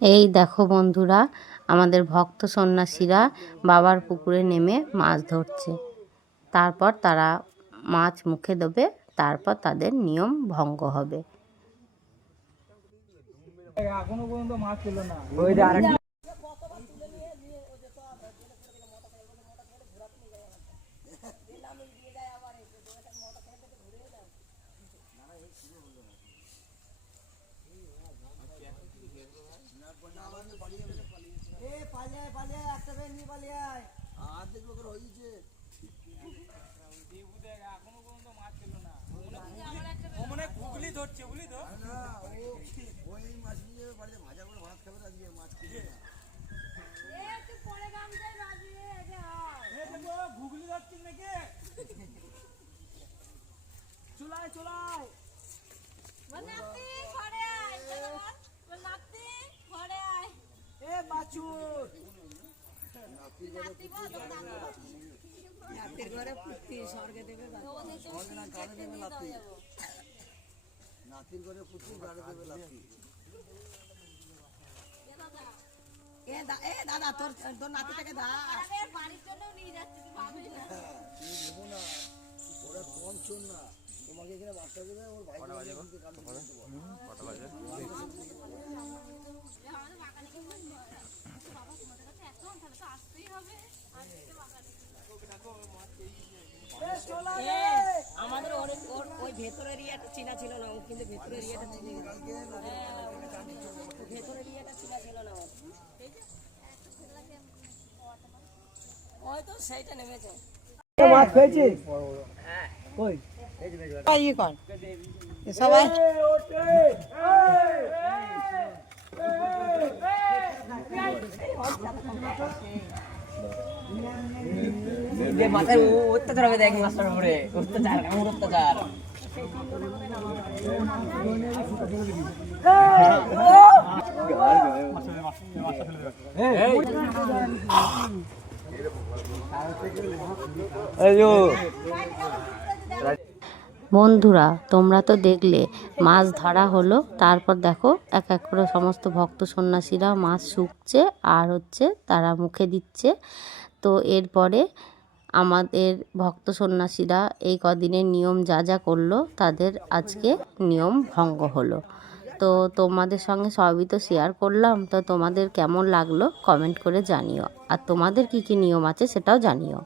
এই দেখো বন্ধুরা, আমাদের ভক্ত সন্ন্যাসীরা বাবার পুকুরে নেমে মাছ ধরছে। তারপর তারা মাছ মুখে দেবে, তারপর তাদের নিয়ম ভঙ্গ হবে। এখনো পর্যন্ত মাছ ছিল না। ঘুগলি ধরছে বুঝলি তো, ওই মাছ নিয়ে বাড়িতে ভাজা করে ভাত খাবে আজকে মাছ কিনে ঘুগলি ধরছিস নাকি? চুলায় চুলায় এ বাছুর নাতির ঘরে পুত্তি স্বর্গে দেবে, নাতির ঘরে পুত্তি গাড়ি দেবে লাত্তি। এ দাদা তোর তোর নাতিটাকে দা বাড়ির জন্য নিয়ে যাচ্ছি, না ওরা কম শোন না, তোমাকে এখানে বাচ্চা দেবে ওর ভাই আমাদের ওই ভেতরের ইয়েটা চিনা ছিল না, ও কিন্তু ভেতরের ইয়েটা চিনে ভেতরের ইয়েটা চিনা ছিল না, হয়তো সেইটা নেমেছে। মাছ পেয়েছি ওই ইয়ে কর সবাই মাথায় অত্যাচার হবে, দেখ মাস্টার উপরে অত্যাচার, এমন অত্যাচার। বন্ধুরা, তোমরা তো দেখলে মাছ ধরা হলো। তারপর দেখো এক এক করে সমস্ত ভক্ত সন্ন্যাসীরা মাছ শুকছে আর তারা মুখে দিচ্ছে। তো এরপরে আমাদের ভক্ত সন্ন্যাসীরা এই কদিনের নিয়ম যা যা করলো, তাদের আজকে নিয়ম ভঙ্গ হলো। তো তোমাদের সঙ্গে সবই তো শেয়ার করলাম। তো তোমাদের কেমন লাগলো কমেন্ট করে জানিও, আর তোমাদের কি কি নিয়ম আছে সেটাও জানিও।